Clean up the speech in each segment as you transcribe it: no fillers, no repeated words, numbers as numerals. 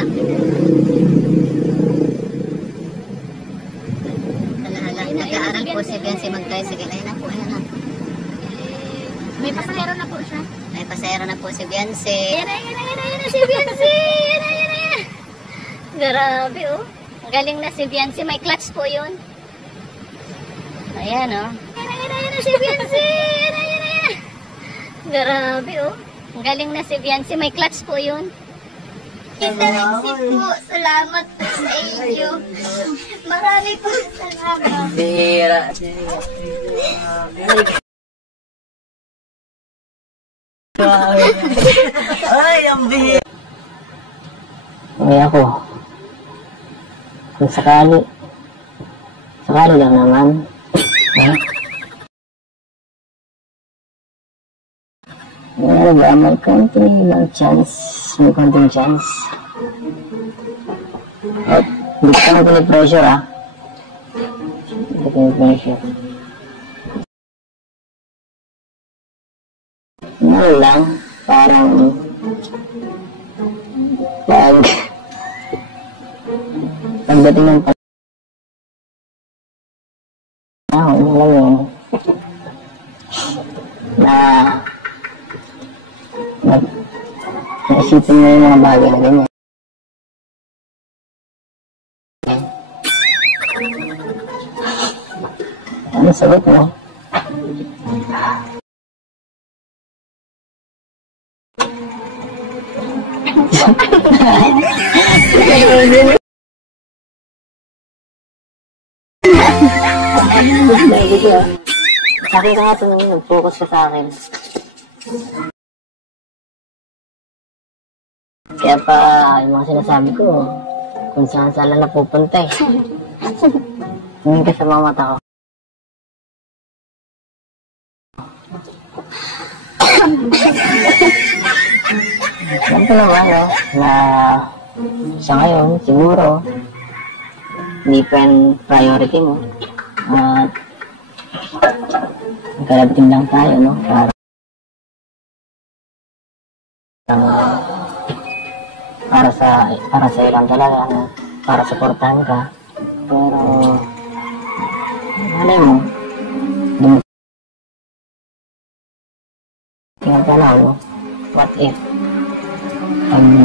Hala. Hala. Nag-aaral po si Biancy mag-tricycle. Ayun na po, ayun na. May pasahero na po siya. May pasahero na po si Biancy. Ayan na si Biancy. Ayan. Grabe oh. Galing na si Biancy. May clutch po yun. Ayan oh. Ayan na si Biancy. Ayan. Grabe oh. Galing na si Biancy. May clutch po yun. Salamat po. Salamat po sa inyo. Marami po salamat. Bira. Ay, ang bihira. Ay ako, kung sakali lang naman, ha? Ano ba, may konting chance. At hindi ka naman pressure, ha? Hindi ka pressure. Ano lang, parang pagdating ng panahon, alam yun, naisipin mo yung mga bagay na ganyan. Ano sagot mo? Sa akin ka nga tumingin, nag-focus ka sa akin. Kaya pa, yung mga sinasabi ko, kung saan lang napupunta eh. Tumingin ka sa mga mata ko. Alam ko naman, no, na sa ngayon, siguro, hindi pa yung priority mo. At magkalabitin lang tayo, no, para sa ilang talaga, no, para supportahan ka. Pero, malay mo, tingnan pa lang, no, what if,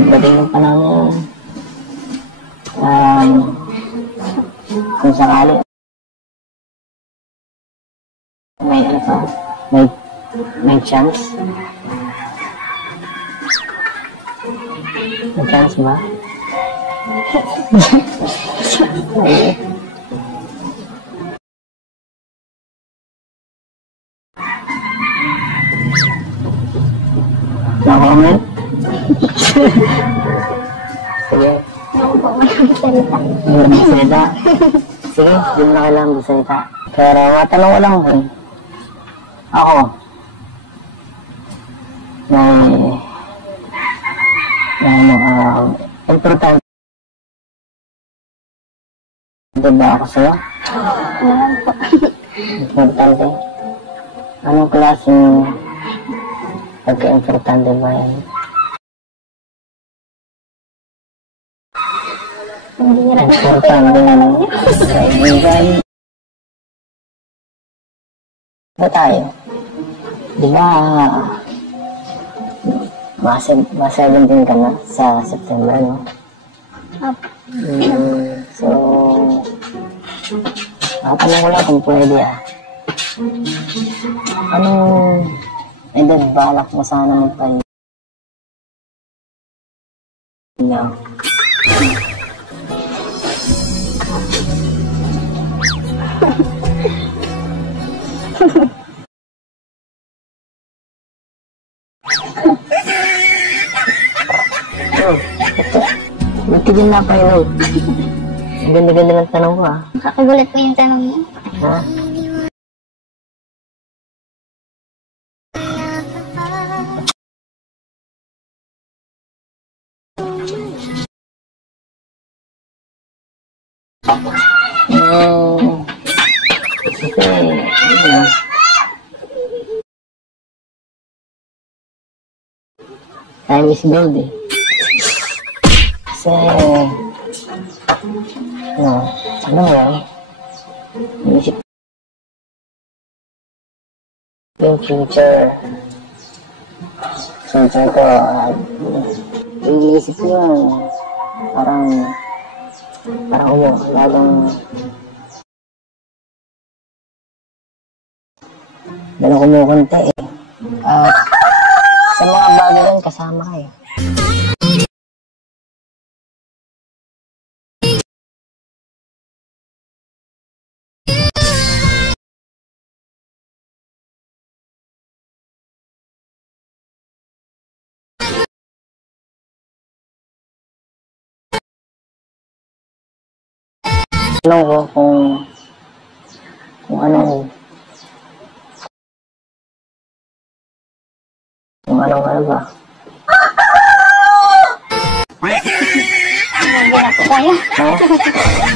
pagdating ng panahon, kung sakali, may chance. May chance ba? No-comment? Sige. Hindi mo salita. Sige, hindi mo na kailangan salita. Pero matanong ko lang rin. Ako, importante ba ako sa'yo? Importante? Anong klaseng pagka-importante ba yan? Importante sa kaibigan. Ba tayo? Di ba, mga 17 ka na sa September, no? So, nakatanong ko lang kung pwede, anong edad balak mo sana magtayo? No. Ba't ka din napainom? Ang ganda-ganda ng tanong ko, ha? Nakagulat po yung tanong mo. Ha? Time is gold, eh. Kasi, ano yun? Inisip yung future ko, iisip ko yun, parang lalong kumukunti eh. At sa mga bagay yun, kasama ka eh. Tanong ko kung ano ba. Hindi na po kaya. No?